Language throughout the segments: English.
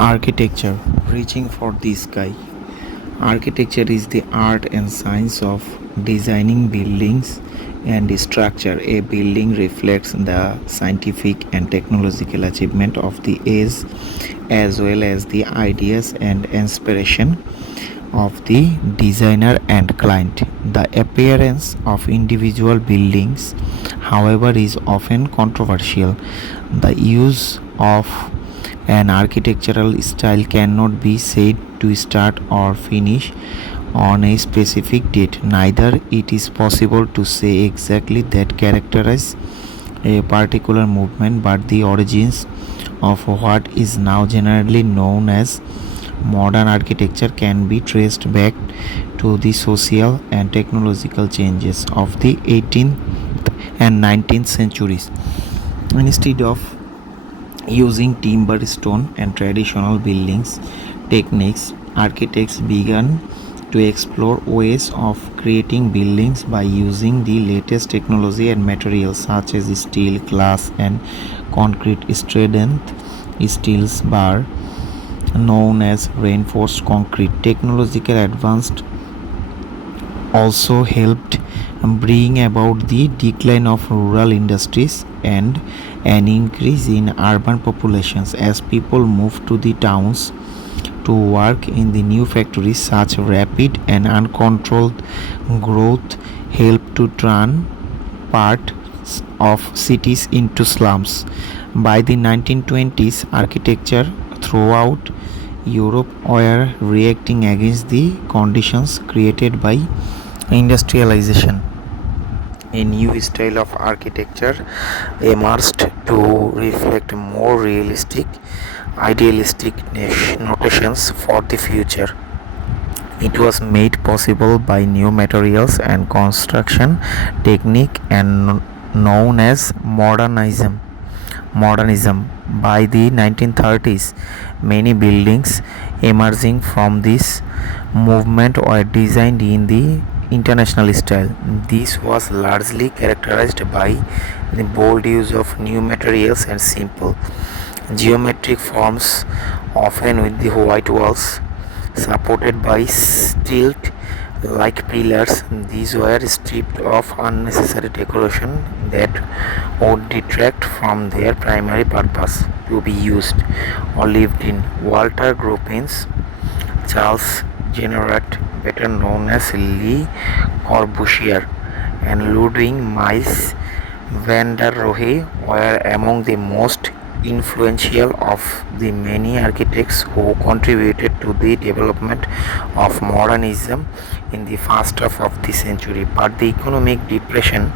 Architecture reaching for the sky. Architecture is the art and science of designing buildings and structure. A building reflects the scientific and technological achievement of the age as well as the ideas and inspiration of the designer and client. The appearance of individual buildings, however, is often controversial. The use of an architectural style cannot be said to start or finish on a specific date. Neither it is possible to say exactly that characterize a particular movement, but the origins of what is now generally known as modern architecture can be traced back to the social and technological changes of the 18th and 19th centuries. Instead of using timber, stone, and traditional buildings techniques, architects began to explore ways of creating buildings by using the latest technology and materials such as steel, glass, and concrete. Strength steels bar, known as reinforced concrete, technological advanced also helped bring about the decline of rural industries and an increase in urban populations as people moved to the towns to work in the new factories. Such rapid and uncontrolled growth helped to turn parts of cities into slums. By the 1920s, architecture throughout Europe were reacting against the conditions created by industrialization. A new style of architecture emerged to reflect more realistic, idealistic notions for the future. It was made possible by new materials and construction technique and known as modernism. By the 1930s, many buildings emerging from this movement were designed in the international style. This was largely characterized by the bold use of new materials and simple geometric forms, often with the white walls supported by stilt like pillars. These were stripped of unnecessary decoration that would detract from their primary purpose to be used or lived in. Walter Gropius, Charles Jeanneret, better known as Le Corbusier, and Ludwig Mies van der Rohe were among the most influential of the many architects who contributed to the development of modernism in the first half of the century. But the economic depression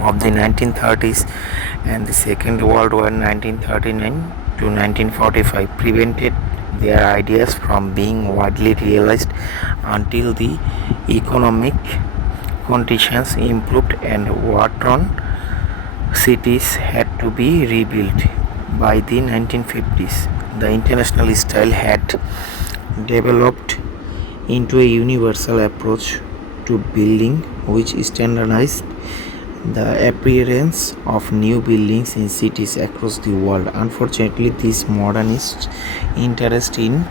of the 1930s and the Second World War 1939 to 1945 prevented their ideas from being widely realized until the economic conditions improved and war-torn cities had to be rebuilt. By the 1950s, the international style had developed into a universal approach to building which standardized the appearance of new buildings in cities across the world. Unfortunately, this modernist interest in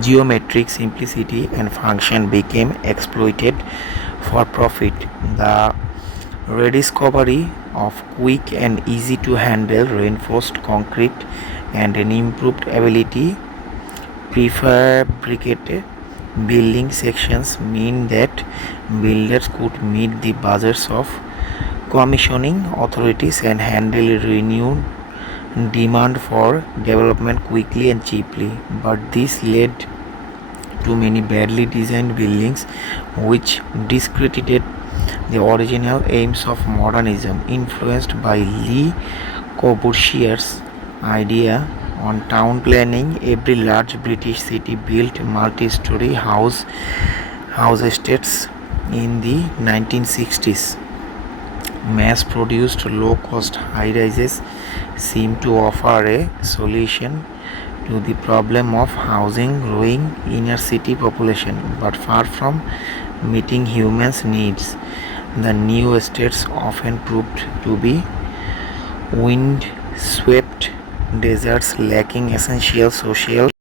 geometric simplicity and function became exploited for profit. The rediscovery of quick and easy to handle reinforced concrete and an improved ability prefabricated building sections mean that builders could meet the budgets of commissioning authorities and handle renewed demand for development quickly and cheaply. But this led to many badly designed buildings which discredited the original aims of modernism. Influenced by Le Corbusier's idea on town planning, every large British city built multi-story house estates in the 1960s. Mass-produced low-cost high-rises seem to offer a solution to the problem of housing growing inner city population, but far from meeting humans' needs. The new estates often proved to be wind-swept deserts lacking essential social